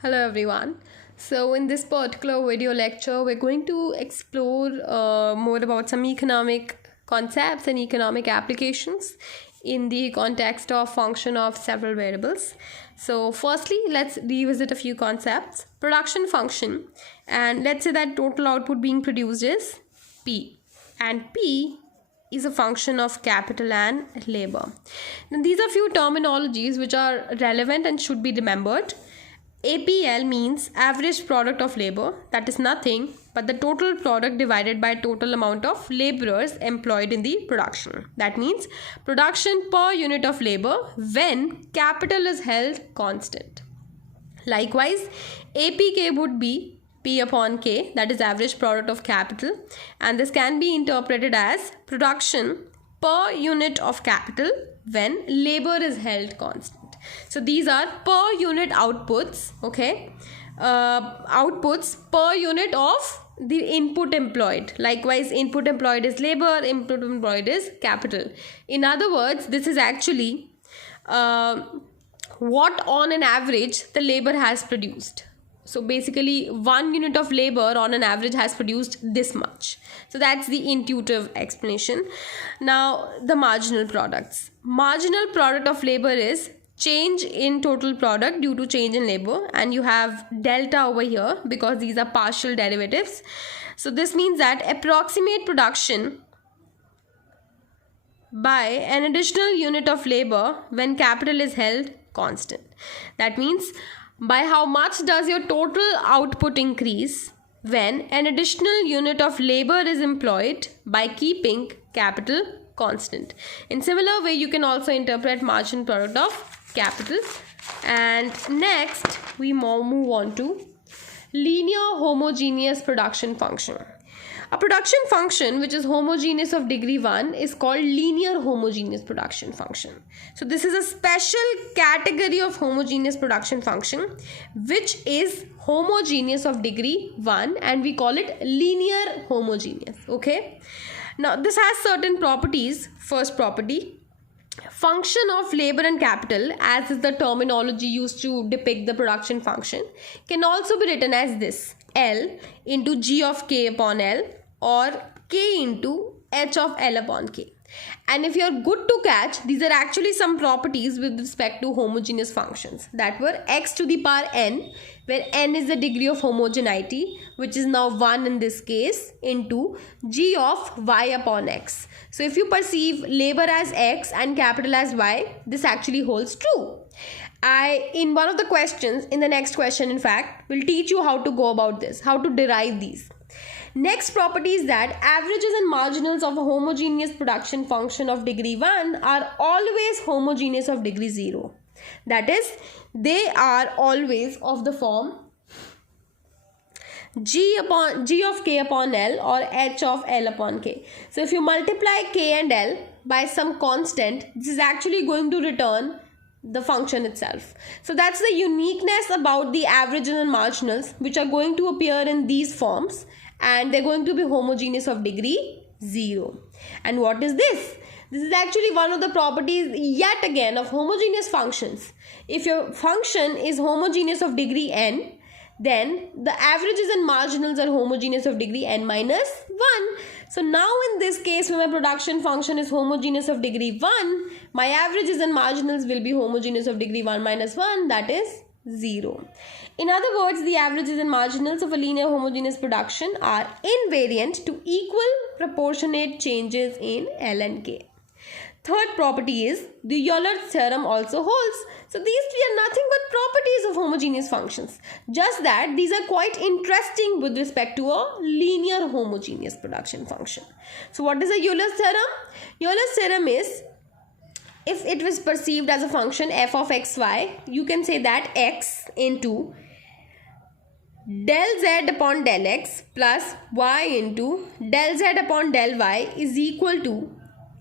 Hello everyone. So in this particular video lecture, we're going to explore more about some economic concepts and economic applications in the context of function of several variables. So firstly, let's revisit a few concepts. Production function, and let's say that total output being produced is P, and P is a function of capital and labor. Now, these are few terminologies which are relevant and should be remembered. APL means average product of labor, that is nothing but the total product divided by total amount of laborers employed in the production. That means production per unit of labor when capital is held constant. Likewise, APK would be P upon K, that is average product of capital, and this can be interpreted as production per unit of capital when labor is held constant. So these are per unit outputs, okay? Outputs per unit of the input employed. Likewise, input employed is labor, input employed is capital. In other words, this is actually what on an average the labor has produced. So basically 1 unit of labor on an average has produced this much. So that's the intuitive explanation. Now the marginal products. Marginal product of labor is change in total product due to change in labor, and you have delta over here because these are partial derivatives. So this means that approximate production by an additional unit of labor when capital is held constant. That means by how much does your total output increase when an additional unit of labor is employed by keeping capital constant. In similar way, you can also interpret marginal product of capital. And next we move on to linear homogeneous production function. A production function which is homogeneous of degree 1 is called linear homogeneous production function. So this is a special category of homogeneous production function which is homogeneous of degree 1, and we call it linear homogeneous. Okay, now this has certain properties. First property, function of labor and capital, as is the terminology used to depict the production function, can also be written as this: L into G of K upon L, or K into H of L upon K. And if you're good to catch, these are actually some properties with respect to homogeneous functions that were x to the power n, where n is the degree of homogeneity, which is now 1 in this case, into G of y upon x. So if you perceive labor as x and capital as y, this actually holds true. In one of the questions, in the next question in fact, will teach you how to go about this, how to derive these. Next property is that averages and marginals of a homogeneous production function of degree 1 are always homogeneous of degree 0. That is, they are always of the form G of K upon L or H of L upon K. So if you multiply K and L by some constant, this is actually going to return the function itself. So that's the uniqueness about the averages and marginals, which are going to appear in these forms, and they're going to be homogeneous of degree 0. And what is this? This is actually one of the properties yet again of homogeneous functions. If your function is homogeneous of degree n, then the averages and marginals are homogeneous of degree n minus 1. So now in this case, when my production function is homogeneous of degree 1, my averages and marginals will be homogeneous of degree 1 minus 1, that is 0. In other words, the averages and marginals of a linear homogeneous production are invariant to equal proportionate changes in L and K. Third property is the Euler's theorem also holds. So these three are nothing but properties of homogeneous functions. Just that these are quite interesting with respect to a linear homogeneous production function. So what is the Euler's theorem? Euler's theorem is, if it was perceived as a function f of xy, you can say that x into del z upon del x plus y into del z upon del y is equal to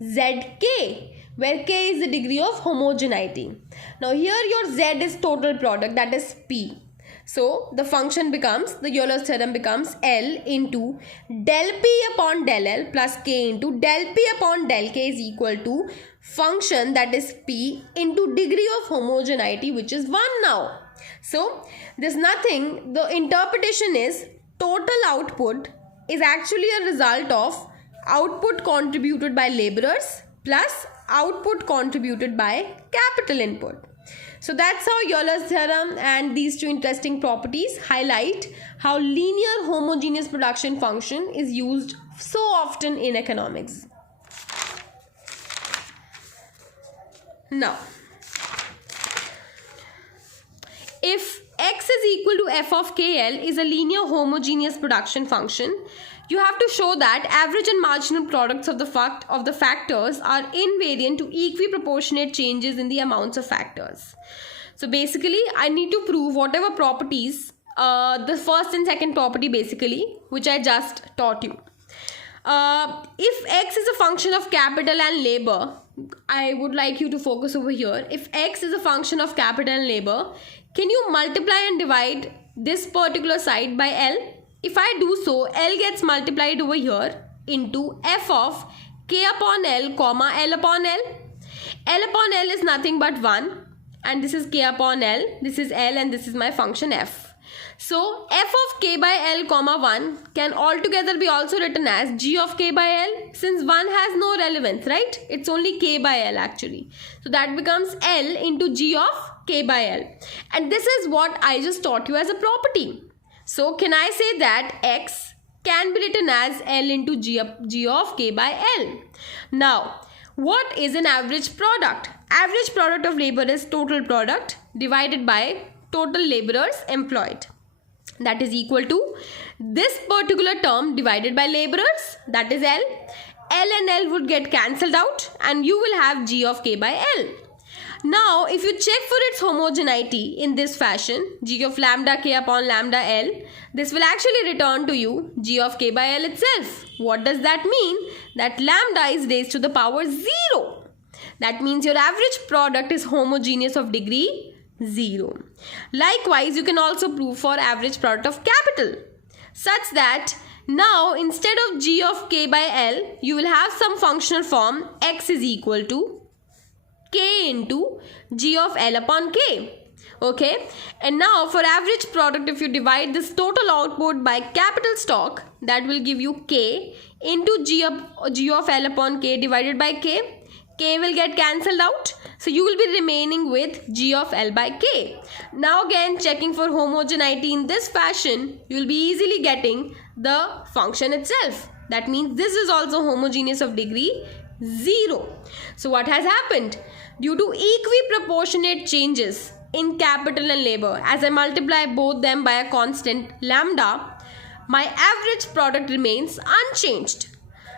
zk, where k is the degree of homogeneity. Now here your z is total product, that is p. So the function becomes, the Euler's theorem becomes L into del p upon del L plus k into del p upon del k is equal to function, that is p, into degree of homogeneity, which is 1 now. So there's nothing, the interpretation is total output is actually a result of output contributed by laborers plus output contributed by capital input. So that's how Euler's theorem and these two interesting properties highlight how linear homogeneous production function is used so often in economics. Now, if x is equal to f of kl is a linear homogeneous production function, you have to show that average and marginal products of the factors are invariant to equiproportionate changes in the amounts of factors. So basically, I need to prove whatever properties, the first and second property basically, which I just taught you. If x is a function of capital and labor, I would like you to focus over here. If x is a function of capital and labor, can you multiply and divide this particular side by L? If I do so, L gets multiplied over here into f of k upon L comma L upon L. L upon L is nothing but 1 and this is k upon L, this is L and this is my function f. So f of k by L comma 1 can altogether be also written as g of k by L, since 1 has no relevance, right? It's only k by L actually. So that becomes L into g of k by L. And this is what I just taught you as a property. So can I say that x can be written as L into g of k by L? Now, what is an average product? Average product of labor is total product divided by total laborers employed. That is equal to this particular term divided by laborers, that is L. L and L would get cancelled out and you will have g of k by L. Now, if you check for its homogeneity in this fashion, g of lambda k upon lambda L, this will actually return to you g of k by L itself. What does that mean? That lambda is raised to the power 0. That means your average product is homogeneous of degree 0. Likewise, you can also prove for average product of capital, such that now instead of g of k by L, you will have some functional form x is equal to k into g of L upon k. Okay, and now for average product, if you divide this total output by capital stock, that will give you k into g of L upon k divided by k. K will get cancelled out, so you will be remaining with g of L by k. Now again, checking for homogeneity in this fashion, you will be easily getting the function itself. That means this is also homogeneous of degree 0. So what has happened? Due to equiproportionate changes in capital and labor, as I multiply both them by a constant lambda, my average product remains unchanged.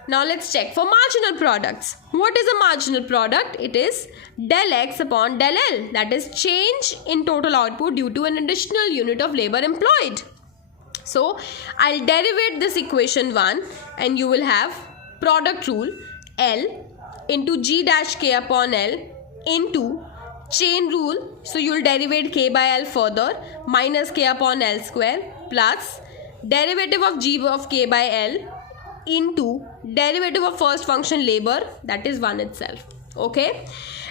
Now let's check for marginal products. What is a marginal product? It is del x upon del L, that is change in total output due to an additional unit of labor employed. So I'll derivate this equation 1 and you will have product rule L into g dash k upon L into chain rule. So you will derivate k by L further minus k upon L square plus derivative of g of k by L into derivative of first function labor, that is 1 itself. Okay,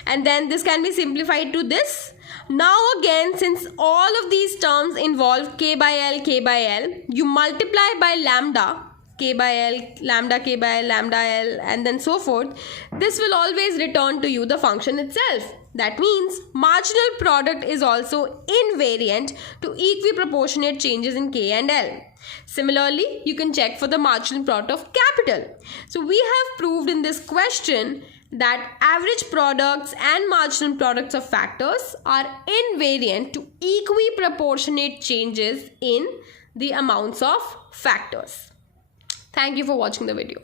and then this can be simplified to this. Now again, since all of these terms involve k by L, you multiply by lambda k by L, lambda k by L, lambda L, and then so forth. This will always return to you the function itself. That means marginal product is also invariant to equiproportionate changes in k and L. Similarly, you can check for the marginal product of capital. So we have proved in this question that average products and marginal products of factors are invariant to equiproportionate changes in the amounts of factors. Thank you for watching the video.